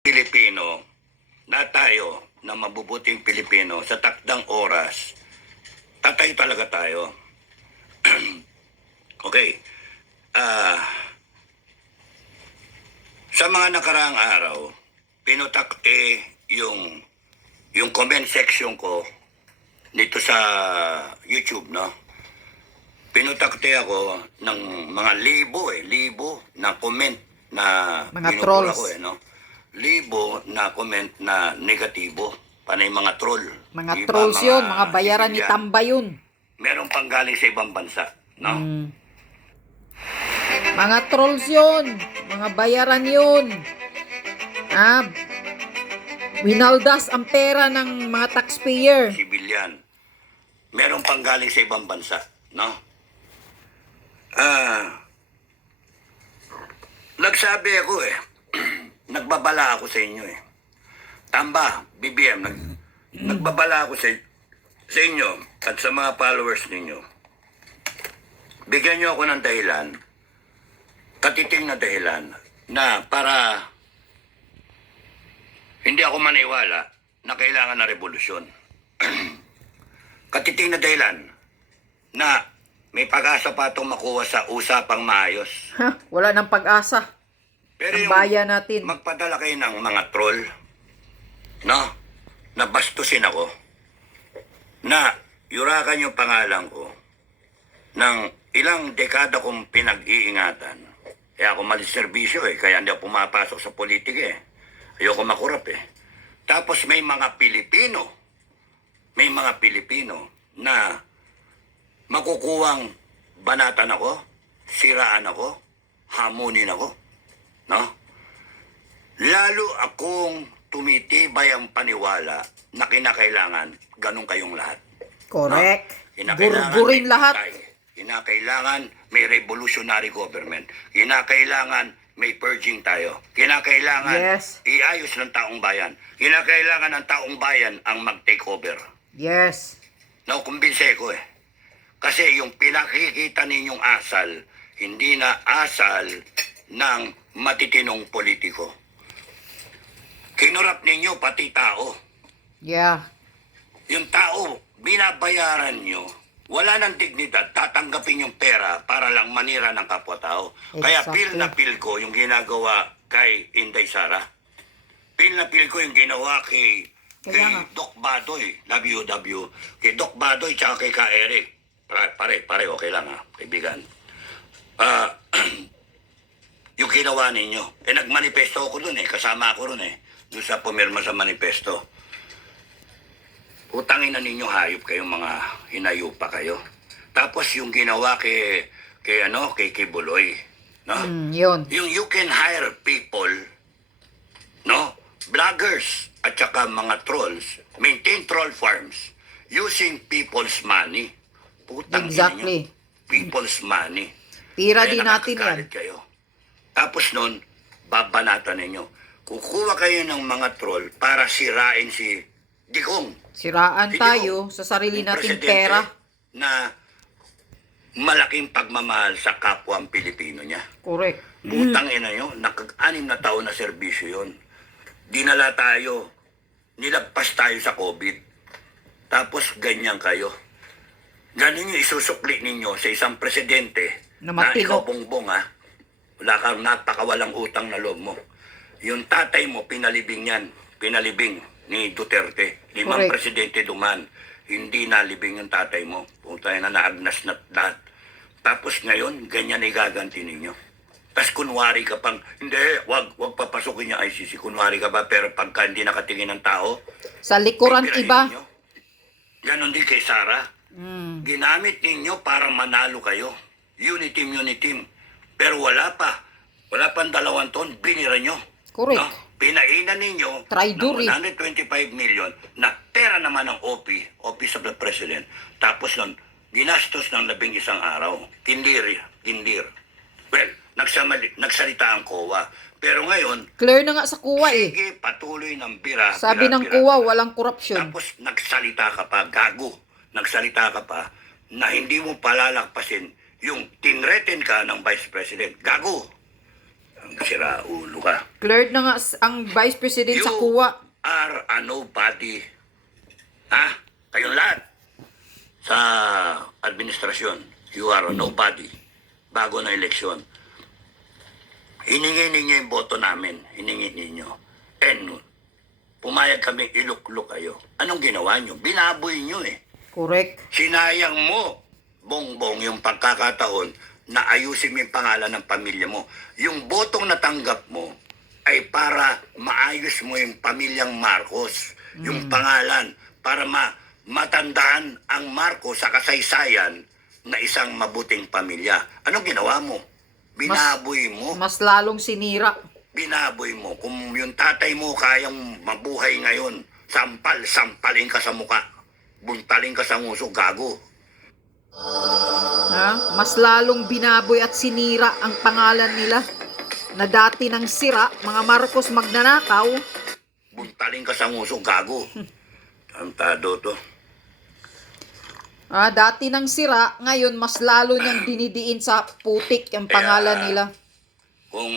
Pilipino na tayo na mabubuting Pilipino sa takdang oras, tatay talaga tayo. Okay. Sa mga nakaraang araw, pinutakte yung comment section ko dito sa YouTube, no? Pinutakte ako ng mga libo na comment na Mga binubura trolls. ko, no? Libo na comment na negatibo. Panay mga troll. Mga Iba, trolls yun, mga bayaran ni civilian. Tamba yun. Meron pang galing sa ibang bansa, no? Mga trolls yun, mga bayaran yun. Winaldas ang pera ng mga taxpayer. Civilian. Meron pang galing sa ibang bansa, no? Nagsabi ako nagbabala ako sa inyo Tamba, BBM, nagbabala ako sa inyo at sa mga followers ninyo. Bigyan nyo ako ng dahilan, katiting na dahilan, na para hindi ako maniwala na kailangan na revolusyon. Katiting na dahilan na may pag-asa pa itong makuha sa usapang maayos. Wala nang pag-asa. Pero Ang yung bayan natin. magpadala kayo ng mga troll, no? Na bastusin ako, na yurakan yung pangalan ko ng ilang dekada kong pinag-iingatan. Kaya ako maliserbisyo kaya hindi ako pumapasok sa politika Ayoko makurap Tapos may mga Pilipino na makukuwang banatan ako, siraan ako, hamunin ako, no? Lalo akong tumitibay ang paniwala na kinakailangan ganun kayong lahat. Correct. No? Gurgurin lahat. Kinakailangan may revolutionary government. Kinakailangan may purging tayo. Kinakailangan iayos ng taong bayan. Kinakailangan ng taong bayan ang mag-take over. Yes. Nakukumbinse ko Kasi yung pinakikita ninyong asal, hindi na asal ng matitinong politiko. Kinurap ninyo pati tao. Yeah. Yung tao, binabayaran nyo, wala ng dignidad, tatanggapin yung pera para lang manira ng kapwa-tao. Kaya feel na feel ko yung ginagawa kay Inday Sara. Feel na feel ko yung ginawa kay Doc Badoy, WW, kay Doc Badoy tsaka kay Ka Eric. Pare, okay lang kaibigan. Yung ginawa ninyo, nagmanifesto ako dun kasama ako dun doon sa pumirma sa manifesto. Utangin na ninyo, hayop kayong mga hinayupa kayo. Tapos yung ginawa kay Buloy, no? Yun. Yung you can hire people, no? Vloggers at saka mga trolls, maintain troll farms using people's money. Putang Exactly. Inyo, people's money. Tira Kaya din natin yan. kayo. Tapos nun, babanatan ninyo. Kukuha kayo ng mga troll para sirain si Digong. Siraan tayo sa sarili nating pera. Na malaking pagmamahal sa kapwa ang Pilipino niya. Correct. Putang ina nyo, 6 na taon na serbisyo yun. Dinala tayo, nilagpas tayo sa COVID. Tapos ganyan kayo. Ganun yung isusukli ninyo sa isang presidente Na ikaw bongbong wala kang napakawalang utang na loob mo. Yung tatay mo, pinalibing ni Duterte. 5 presidente duman. Hindi nalibing yung tatay mo. Punta na naagnas na lahat. Tapos ngayon, ganyan igaganti ninyo. Tapos kunwari ka pang, hindi, wag papasukin yung ICC. Kunwari ka ba, pero pagka hindi nakatingin ng tao, Sa likuran iba. ninyo. Ganon din kay Sara. Ginamit ninyo para manalo kayo. Unity. Pero wala pang 2 taon, binira nyo. Correct. No? Pinainan ninyo Traidor ng 125 million na pera naman ng Office of the President. Tapos nun, ginastos ng 11 araw. Tindir. Well, nagsalita ang COA. Pero ngayon, Clear na nga sa kuwa sige, patuloy ng bira. Sabi ng kuwa, walang korupsyon. Tapos nagsalita ka pa, gago. Nagsalita ka pa na hindi mo palalakpasin yung tinreten ka ng Vice President. Gago. Sira ulo ka. Cleared na nga ang Vice President sa kuwa. are a nobody. Ha? Kayong lahat. Sa administrasyon, you are a nobody. Bago na eleksyon. Hiningi ninyo yung boto namin. Hiningi ninyo. And pumayag kami iluklok kayo. Anong ginawa nyo? Binaboy nyo eh. Correct. Sinayang mo, Bongbong, yung pagkakataon na ayusin mo yung pangalan ng pamilya mo. Yung botong natanggap mo ay para maayos mo yung pamilyang Marcos. Yung pangalan para matandaan ang Marcos sa kasaysayan na isang mabuting pamilya. Anong ginawa mo? Binaboy mo. Mas lalong sinira. Binaboy mo. Kung yung tatay mo kayang mabuhay ngayon, sampalin ka sa muka. Buntalin ka sa nguso, gago. Ha? Mas lalong binaboy at sinira ang pangalan nila na dati ng sira, mga Marcos magnanakaw. Buntalin ka sa nguso, gago. Tantado to. Dati ng sira, ngayon mas lalo niyang dinidiin sa putik ang pangalan nila. Kung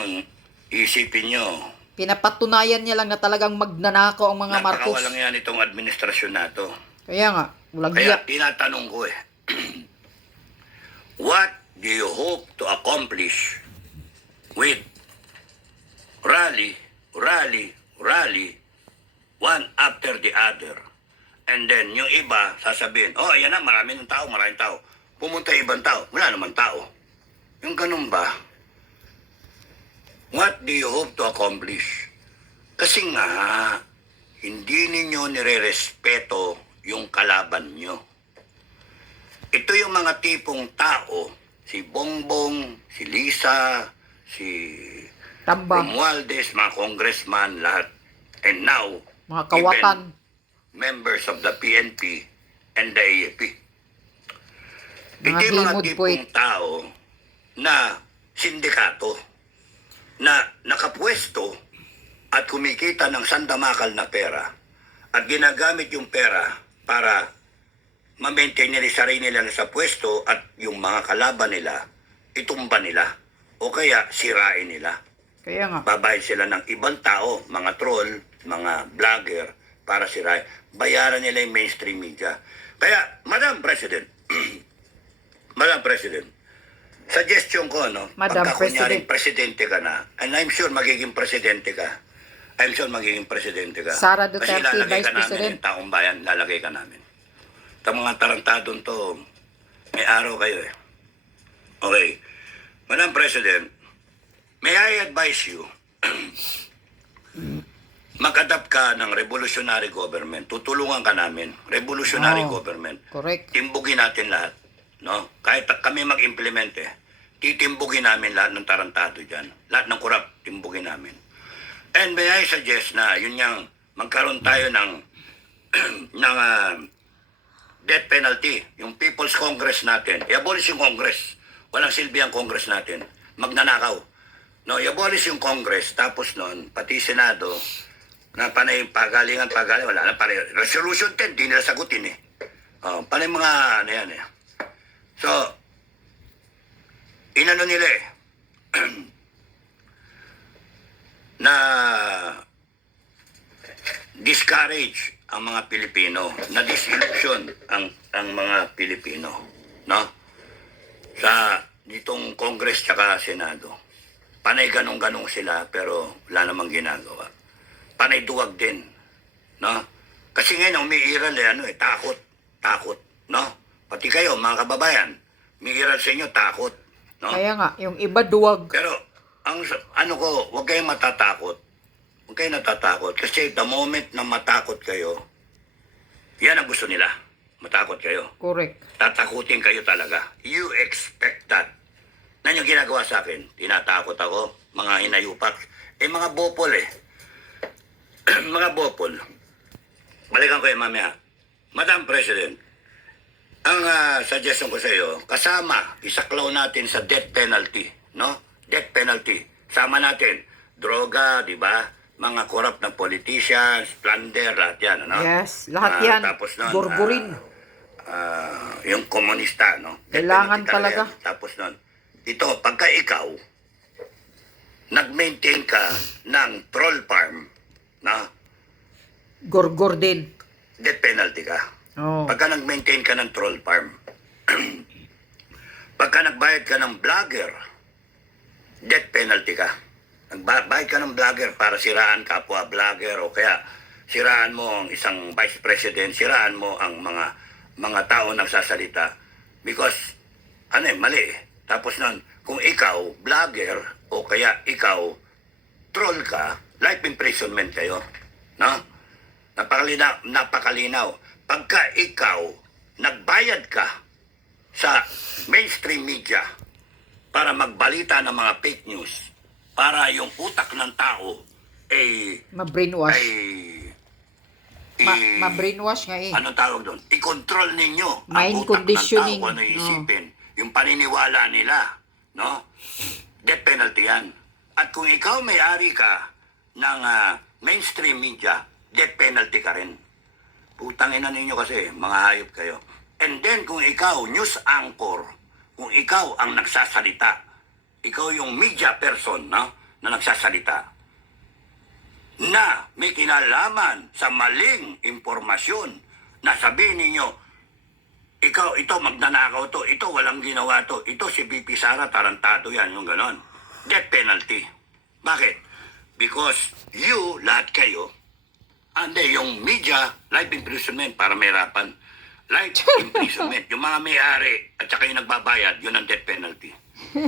isipin nyo, Pinapatunayan niya lang na talagang magnanakaw ang mga Marcos. napakawalang yan itong administrasyon na to. Kaya nga, walang Kaya giyak. tinatanong ko eh, what do you hope to accomplish with rally, one after the other? And then, yung iba, sasabihin, oh, ayan na, maraming tao. Pumunta ibang tao, wala naman tao. Yung ganun ba? What do you hope to accomplish? Kasi nga, hindi ninyo nire-respeto yung kalaban nyo. Ito yung mga tipong tao, si Bongbong, si Lisa, si Tambang, Romualdez, mga congressman, lahat. And now, mga kawatan. even members of the PNP and the AFP. Ito yung mga himod po tipong tao na sindikato na nakapwesto at kumikita ng sandamakal na pera at ginagamit yung pera para ma-maintain nila yung sarili nila sa pwesto at yung mga kalaban nila, itumba nila o kaya sirain nila. Kaya nga. Babayad sila ng ibang tao, mga troll, mga vlogger, para sirain. Bayaran nila yung mainstream media. Kaya, Madam President, Madam President, suggestion ko, no? Madam Pagka kunyaring presidente ka na, and I'm sure magiging presidente ka, Sara Duterte, kasi lalagay Vice ka namin, President. yung taong bayan, lalagay ka namin. Itong mga tarantadon to, may araw kayo eh. Okay. Madam President, may I advise you, mag-adapt ka ng revolutionary government. Tutulungan ka namin. Revolutionary government. Correct. Timbugin natin lahat. No? Kahit kami mag-implement titimbugin namin lahat ng tarantado dyan. Lahat ng kurap, timbugin namin. And may I suggest na yun yung magkaroon tayo ng death penalty. Yung People's Congress natin. I-abolish yung Congress. Walang silbi ang Congress natin. Magnanakaw. No, i-abolish yung Congress. Tapos nun, pati Senado, na panay pagalingan, wala na panay. Resolution 10, di nila sagutin eh. Panay mga, ano yan eh. So, inano nila eh, na discourage ang mga Pilipino, na disillusion ang mga Pilipino, no? Sa ditong Congress tsaka Senado. Panay ganong-ganong sila, pero wala namang ginagawa. Panay duwag din, no? Kasi ngayon, umiiral takot, no? Pati kayo, mga kababayan, umiiral sa inyo, takot, no? Kaya nga, yung iba duwag. Pero, huwag kayong matatakot. Huwag kayong natatakot. Kasi the moment na matakot kayo, yan ang gusto nila. Matakot kayo. Correct. Tatakutin kayo talaga. You expect that. Nan yung ginagawa sa akin, tinatakot ako, mga hinayupak. Mga bopol mga bopol. Balikan ko mamaya. Madam President, ang suggestion ko sa iyo, kasama, isaklaw natin sa death penalty, no? Death penalty. Sama natin, droga, di ba? Mga corrupt na politicians, plunder, lahat yan, ano? Yes, lahat yan. Tapos nun, Gurgurin. yung komunista, no? Death Kailangan penalty talaga. yan. Tapos nun, ito, pagka ikaw, nag-maintain ka ng troll farm, na Gorgor din. death penalty ka. Oh. Pagka nag-maintain ka ng troll farm, pagka nagbayad ka ng vlogger, death penalty ka. Nagbayad ka ng vlogger para siraan kapwa vlogger o kaya siraan mo ang isang vice president, siraan mo ang mga tao nagsasalita because mali eh. Tapos nun, kung ikaw vlogger o kaya ikaw troll ka, life imprisonment kayo, no? Napakalinaw. Pagka ikaw nagbayad ka sa mainstream media para magbalita ng mga fake news, para yung utak ng tao Ma-brainwash. ay Ma-brainwash nga eh. anong tawag doon? I-control ninyo ang Mind utak conditioning. ng tao, ano iisipin. Yung paniniwala nila, no? Death penalty yan. At kung ikaw may-ari ka ng mainstream media, death penalty ka rin. Putang ina ninyo kasi, mga hayop kayo. And then kung ikaw, news anchor, kung ikaw ang nagsasalita, ikaw yung media person, no? Na nagsasalita, na may kinalaman sa maling impormasyon na sabihin ninyo, ikaw, ito, magnanakaw to, ito, walang ginawa to, ito, si BP Sara, tarantado yan, yung ganon. Death penalty. Bakit? Because you, lahat kayo, yung media, life imprisonment para mahirapan. Life imprisonment. Yung mga may-ari at saka yung nagbabayad, yun ang death penalty.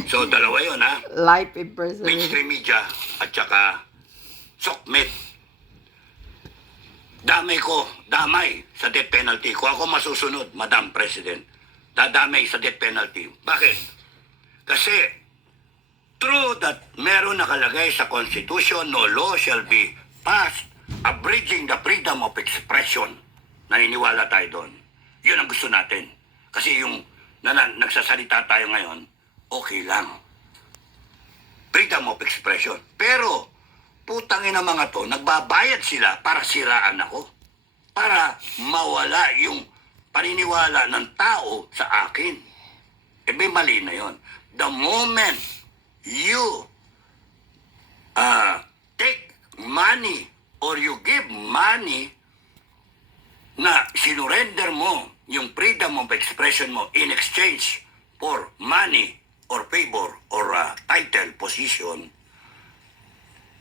So, dalawa yun, ha? Life imprisonment. Mainstream media at saka SOCMED. Damay sa death penalty. Kung ako masusunod, Madam President, dadamay sa death penalty. Bakit? Kasi, true that meron nakalagay sa Constitution, no law shall be passed abridging the freedom of expression. Naniniwala tayo doon. Yun ang gusto natin. Kasi yung nagsasalita tayo ngayon, okay lang. Freedom of expression. Pero, putangin na mga to, nagbabayad sila para siraan ako. Para mawala yung paniniwala ng tao sa akin. May mali na yon. The moment you take money or you give money na sinurrender mo yung freedom of expression mo in exchange for money or favor or title, position,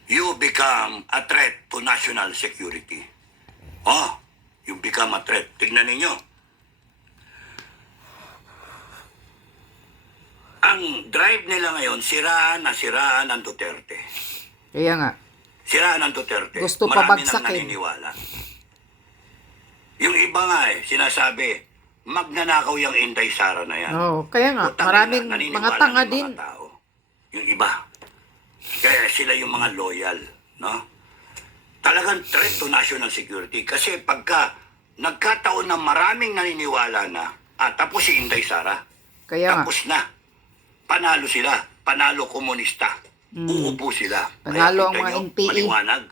you become a threat to national security. You become a threat. Tignan ninyo. Ang drive nila ngayon, siraan ng Duterte. Kaya nga. Siraan ng Duterte. Gusto Marami pabagsakin. nang naniniwala. Yung iba nga sinasabi, magnanakaw yung Inday Sara na yan. Oh, kaya nga. Putang Maraming ina, naniniwala mga tanga ng din. mga tao. Yung iba. Kaya sila yung mga loyal, no? Talagang threat to national security. Kasi pagka nagkataon na maraming naniniwala na, tapos si Inday Sara, Kaya nga. tapos na. Panalo sila. Panalo komunista. Uupo sila. Panalo ang kita mga nyo, NPA. maliwanag.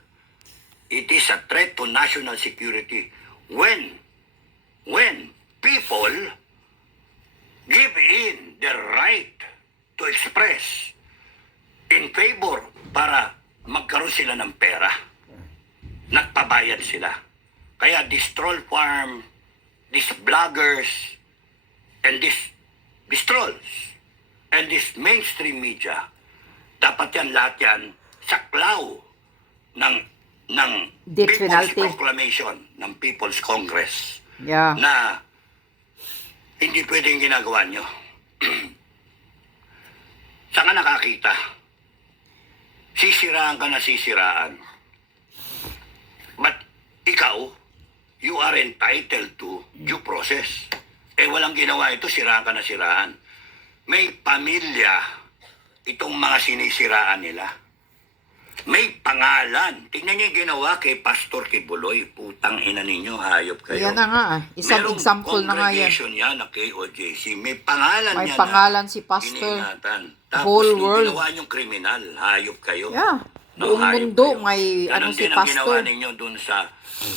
It is a threat to national security. When people give in their right to express in favor para magkaroon sila ng pera, nagpabayad sila. Kaya this troll farm, these bloggers, and these trolls, and this mainstream media, dapat yan lahat yan saklaw ng Death People's penalty. Proclamation ng People's Congress Yeah. na hindi pwedeng ginagawa nyo. Saan ka nakakita? Sisiraan ka na sisiraan. But ikaw, you are entitled to due process. Walang ginawa ito, siraan ka na siraan. May pamilya itong mga sinisiraan nila. May pangalan. Tingnan niyo yung ginawa kay Pastor Kibuloy. Putang ina ninyo, hayop kayo. Yan na nga. Isang Merong example na nga yan. congregation yan na KOJC. May pangalan May yan pangalan na si Pastor. iningatan. Tapos Whole nung world. ginawa niyong kriminal, hayop kayo. Yeah. No, Buong hayop mundo kayo. may Ganon si din ang ginawa Pastor. ninyo dun sa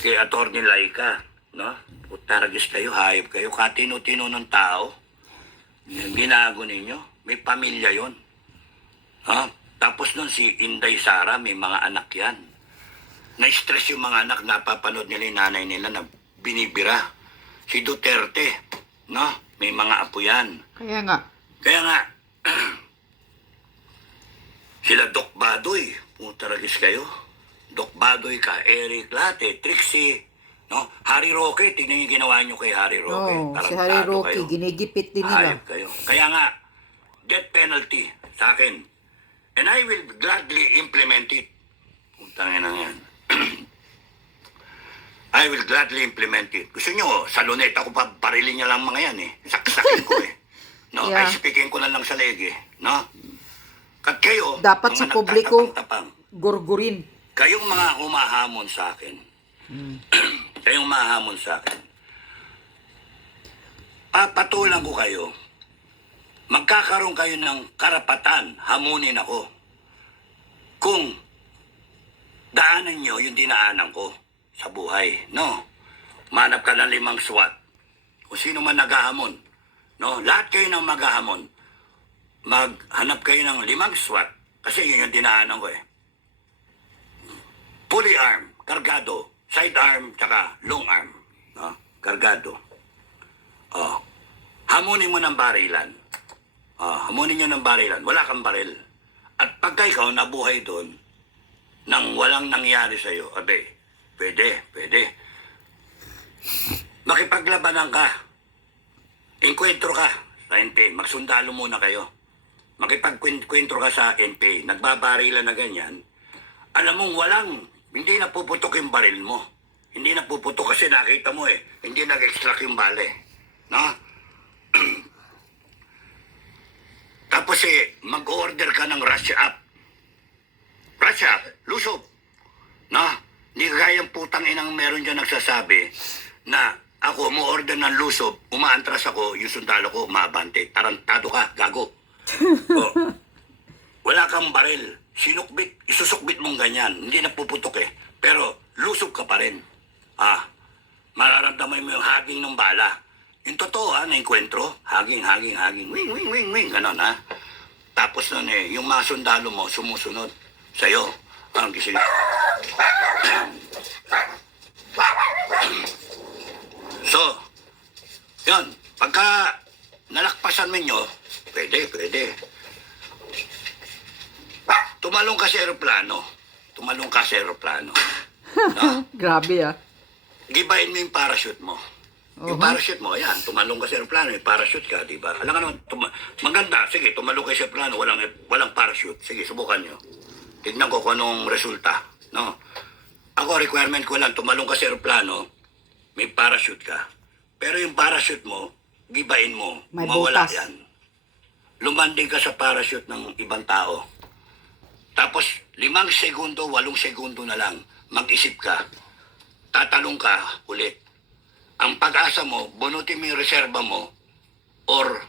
kay Atty. Laika. No? Putaragis kayo, hayop kayo. Katino-tino ng tao. Yung ginago ninyo. May pamilya yon. Tapos nun si Inday Sara, may mga anak yan. Na-stress yung mga anak, napapanood nila yung nanay nila na binibira. Si Duterte, no? May mga apo yan. Kaya nga. Kaya nga, sila Doc Badoy, puta ragis kayo. Doc Badoy ka, Eric Late, Trixie, no? Harry Roque, tignan yung ginawa nyo kay Harry Roque. Oo, si Tarantado Harry Roque, kayo. ginigipit din nila. Hayop kayo. Kaya nga, death penalty sa akin. And I will gladly implement it. Putangin na yan. I will gladly implement it. Gusto nyo, sa luneta ko pa, parilin niya lang mga yan eh. Saksakin ko eh. No, Yeah. ay speaking ko na lang sa leg eh. No? Kat kayo, Dapat mga sa publiko, nagtatapang-tapang, gurgurin. kayong mga humahamon sa akin, kayong mahamon sa akin, papatulan ko kayo, magkakaroon kayo ng karapatan, hamunin ako. Kung daanan nyo yung dinaanan ko sa buhay, no? Manap ka ng 5 SWAT. Kung sino man naghahamon, no? Lahat kayo ng maghahamon, maghanap kayo ng 5 SWAT. Kasi yun yung dinaanan ko eh. Fully arm, kargado, side arm, tsaka long arm. No? Kargado. Oh. Hamunin mo ng barilan. Hamunin nyo ng barilan. Wala kang baril. At pagka ikaw nabuhay doon, nang walang nangyari sa'yo, abe, pwede. Makipaglabanan ka. Enkwentro ka sa NPA. Magsundalo muna kayo. Makipagkwentro ka sa NPA. Nagbabarilan na ganyan. Alam mong hindi napuputok yung baril mo. Hindi napuputok kasi nakita mo eh. Hindi nag-extract yung bale. No? Tapos mag-order ka ng rush up. Rush up, lusob. No? Hindi kayang putang inang meron dyan nagsasabi na ako mo order ng lusob, umaantras ako, yung sundalo ko, umabante. Tarantado ka, gago. Oh. Wala kang baril. Isusukbit mong ganyan. Hindi napuputok eh. Pero lusob ka pa rin. Mararamdaman mo yung haging ng bala. Yung totoo na enkwentro, haging, wing, ganon ha. Tapos nun yung mga sundalo mo sumusunod sa'yo. Ang gising. So, yun, pagka nalakpasan mo nyo, pwede. Tumalong ka sa aeroplano. No? Grabe ah. Gibain mo yung parachute mo. Yung parachute mo, ayan, tumalong ka sa aeroplano, may parachute ka, di ba? Alam ka naman, maganda, sige, tumalong kayo sa aeroplano, walang parachute. Sige, subukan nyo. Tignan ko kung anong resulta, no? Ako, requirement ko lang, tumalong ka sa aeroplano, may parachute ka. Pero yung parachute mo, gibain mo, May mawala butas. yan. Lumanding ka sa parachute ng ibang tao. Tapos, 5 segundo, 8 segundo na lang, mag-isip ka, tatalong ka ulit. Ang pag-asa mo, bunutin mo yung reserba mo, or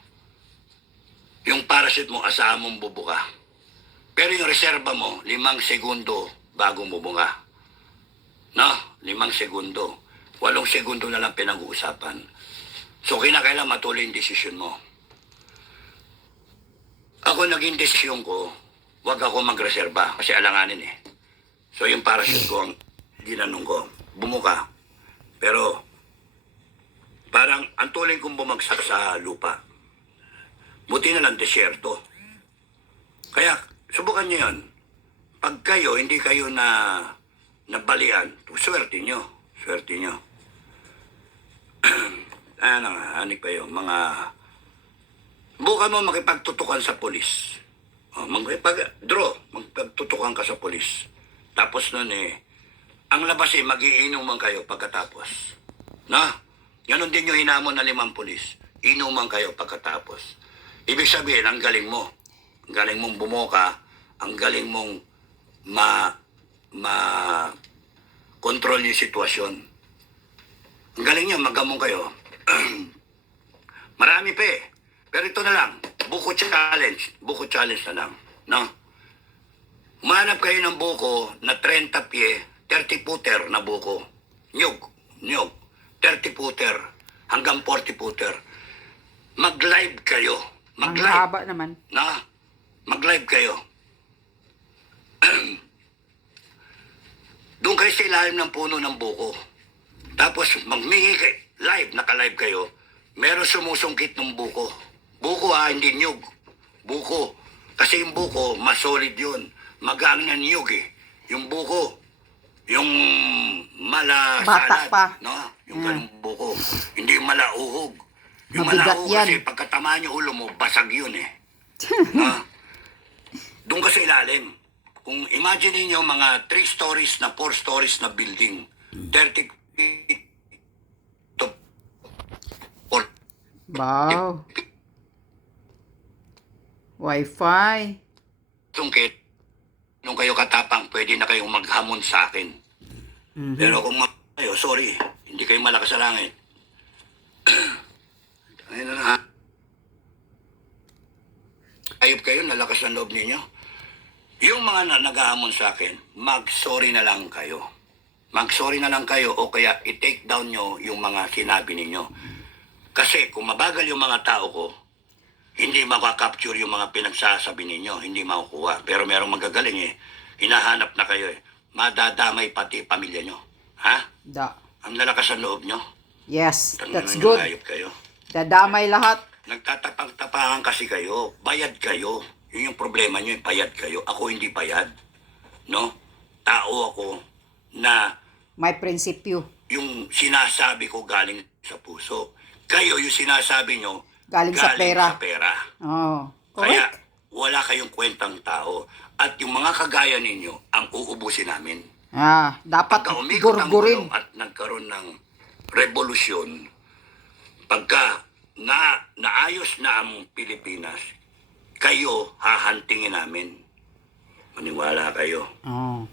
yung parachute mo, asahan mong bubuka. Pero yung reserba mo, 5 segundo bago bubunga. No? 5 segundo. 8 segundo na lang pinag-uusapan. So, kinakailangan matuloy yung desisyon mo. Ako naging desisyon ko, wag ako magreserba kasi alanganin eh. So, yung parachute ko, ang ginanong ko, bumuka. Pero, parang ang tuling kong bumagsak sa lupa. Buti na lang desyerto. Kaya, subukan nyo yun. Pag kayo, hindi kayo nabalian, swerte nyo. Hanip kayo, bukan mo makipagtutukan sa polis. Magpagtutukan ka sa polis. Tapos nun ang labas magiinuman kayo pagkatapos. Na? Ganon din yung hinamon na 5 pulis. Inuman kayo pagkatapos. Ibig sabihin, ang galing mo. Ang galing mong bumoka. Ang galing mong control yung sitwasyon. Ang galing nyo, magamong kayo. Marami pa eh. Pero ito na lang. Buko challenge na lang. No? Umanap kayo ng buko na 30 pie, 30 puter na buko. Nyug. 30 puter hanggang 40 puter. Mag-live kayo. Ang haba naman. Na? Mag-live kayo. Doon kayo sa ilalim ng puno ng buko. Tapos magmingi kayo, live, naka-live kayo, meron sumusungkit ng buko. Buko hindi niyog. Buko. Kasi yung buko, mas solid yun. Magaan na niyog eh. Yung buko, yung mala Bata salad, pa. no? Yung ganung buko. Hindi yung mala uhog. Yung Mabigat mala uhog yan. kasi pagkatamaan yung ulo mo, basag yun eh. Ha? Doon ka sa ilalim. Kung imagine niyo mga 3 stories na 4 stories na building, 30 feet to 40 Wow. Wi-Fi. sungkit. Nung kayo katapang, pwede na kayong maghamon sa akin. Pero kung kayo, sorry, hindi kayo malakas sa langit. Ayun na ha. Ayop kayo, nalakas ang loob ninyo. Yung mga naghahamon sa akin, mag-sorry na lang kayo. Mag-sorry na lang kayo o kaya i-take down nyo yung mga sinabi ninyo. Kasi kung mabagal yung mga tao ko, hindi makakapture yung mga pinagsasabi ninyo, hindi makukuha. Pero merong magagaling eh. Hinahanap na kayo eh. Madadamay pati pamilya nyo. Ha? Da. Ang lalakas ang loob nyo. Yes, Tangina that's nyo, good. ayop kayo. Dadamay lahat. Nagtatapang-tapangan kasi kayo. Bayad kayo. Yun yung problema nyo, bayad kayo. Ako hindi bayad. No? Tao ako na May prinsipyo. yung sinasabi ko galing sa puso. Kayo, yung sinasabi nyo, Galing sa pera. sa pera. Oh, Kaya, correct. wala kayong kwentang tao. At yung mga kagaya ninyo, ang uubusin namin. Dapat Pagka umikot ang gurgurin. gulong at nagkaroon ng revolusyon, pagka naayos na ang Pilipinas, kayo hahantingin namin. Maniwala kayo. Oh.